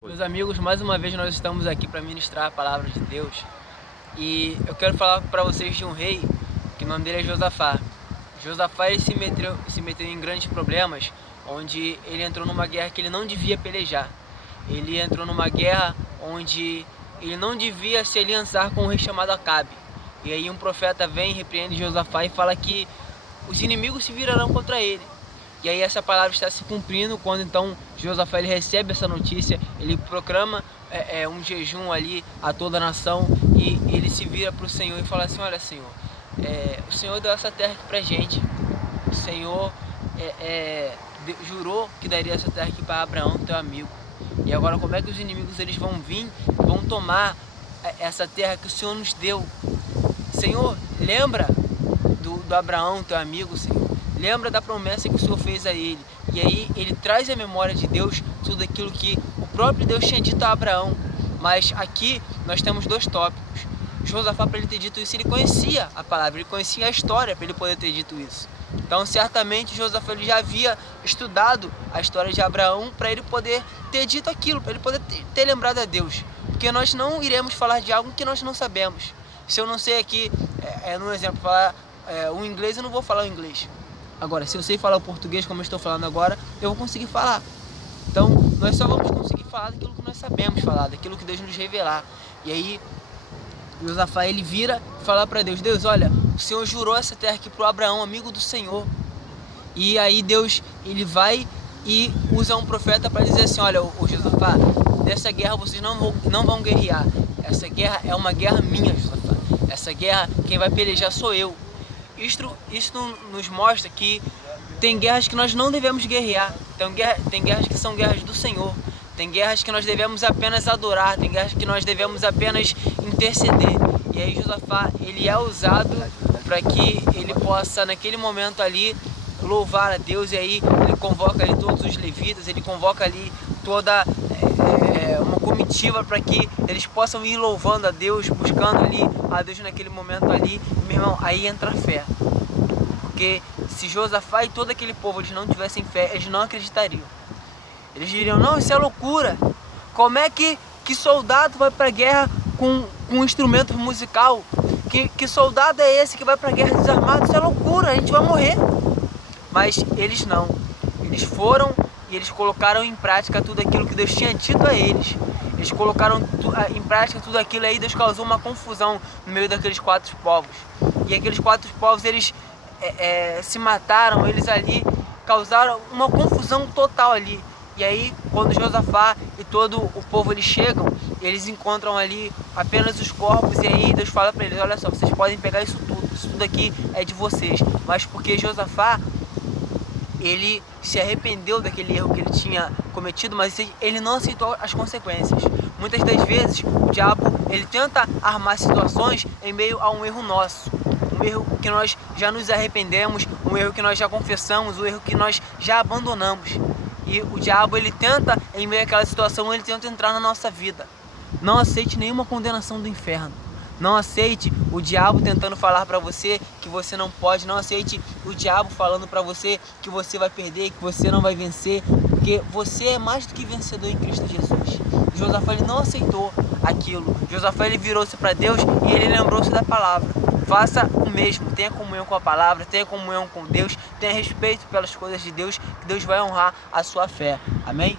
Meus amigos, mais uma vez nós estamos aqui para ministrar a palavra de Deus e eu quero falar para vocês de um rei que o nome dele é Josafá. Josafá ele se meteu em grandes problemas, onde ele entrou numa guerra que ele não devia pelejar. Ele entrou numa guerra onde ele não devia se aliançar com um rei chamado Acabe. E aí um profeta vem, repreende Josafá e fala que os inimigos se virarão contra ele. E aí essa palavra está se cumprindo quando então Josafá ele recebe essa notícia, ele proclama um jejum ali a toda a nação e ele se vira para o Senhor e fala assim: olha Senhor, o Senhor deu essa terra aqui pra gente, o Senhor jurou que daria essa terra aqui para Abraão, teu amigo, e agora como é que os inimigos eles vão vir, vão tomar essa terra que o Senhor nos deu? Senhor, lembra do Abraão, teu amigo, Senhor. Lembra da promessa que o Senhor fez a ele. E aí ele traz à memória de Deus tudo aquilo que o próprio Deus tinha dito a Abraão. Mas aqui nós temos dois tópicos. Josafá, para ele ter dito isso, ele conhecia a palavra, ele conhecia a história para ele poder ter dito isso. Então certamente Josafá ele já havia estudado a história de Abraão para ele poder ter dito aquilo, para ele poder ter lembrado a Deus. Porque nós não iremos falar de algo que nós não sabemos. Se eu não sei aqui, no exemplo, falar o inglês, eu não vou falar o inglês. Agora, se eu sei falar o português como eu estou falando agora, eu vou conseguir falar. Então, nós só vamos conseguir falar daquilo que nós sabemos falar, daquilo que Deus nos revelar. E aí, Josafá, ele vira e fala para Deus: Deus, olha, o Senhor jurou essa terra aqui para o Abraão, amigo do Senhor. E aí Deus, ele vai e usa um profeta para dizer assim: olha, o Josafá, nessa guerra vocês não vão guerrear. Essa guerra é uma guerra minha, Josafá. Essa guerra, quem vai pelejar sou eu. Isto nos mostra que tem guerras que nós não devemos guerrear, tem guerras que são guerras do Senhor, tem guerras que nós devemos apenas adorar, tem guerras que nós devemos apenas interceder. E aí Josafá, ele é usado para que ele possa naquele momento ali louvar a Deus, e aí ele convoca ali todos os levitas, ele convoca ali toda uma comitiva para que eles possam ir louvando a Deus, buscando ali a Deus naquele momento ali. Meu irmão, aí entra a fé, porque se Josafá e todo aquele povo eles não tivessem fé, eles não acreditariam. Eles diriam: não, isso é loucura, como é que soldado vai para a guerra com um instrumento musical? Que soldado é esse que vai para a guerra desarmado? Isso é loucura, a gente vai morrer. Mas eles não, eles foram e eles colocaram em prática tudo aquilo que Deus tinha dito a eles. Eles colocaram em prática tudo aquilo, aí Deus causou uma confusão no meio daqueles quatro povos. E aqueles quatro povos, eles se mataram, eles ali causaram uma confusão total ali. E aí, quando Josafá e todo o povo eles chegam, eles encontram ali apenas os corpos, e aí Deus fala para eles: olha só, vocês podem pegar isso tudo aqui é de vocês. Mas porque Josafá, ele se arrependeu daquele erro que ele tinha cometido, mas ele não aceitou as consequências. Muitas das vezes o diabo ele tenta armar situações em meio a um erro nosso, um erro que nós já nos arrependemos, um erro que nós já confessamos, um erro que nós já abandonamos. E o diabo ele tenta, em meio àquela situação, ele tenta entrar na nossa vida. Não aceite nenhuma condenação do inferno. Não aceite o diabo tentando falar para você que você não pode. Não aceite o diabo falando para você que você vai perder, que você não vai vencer, porque você é mais do que vencedor em Cristo Jesus. Josafá ele não aceitou aquilo. Josafá ele virou-se para Deus e ele lembrou-se da palavra. Faça o mesmo, tenha comunhão com a palavra, tenha comunhão com Deus, tenha respeito pelas coisas de Deus, que Deus vai honrar a sua fé. Amém?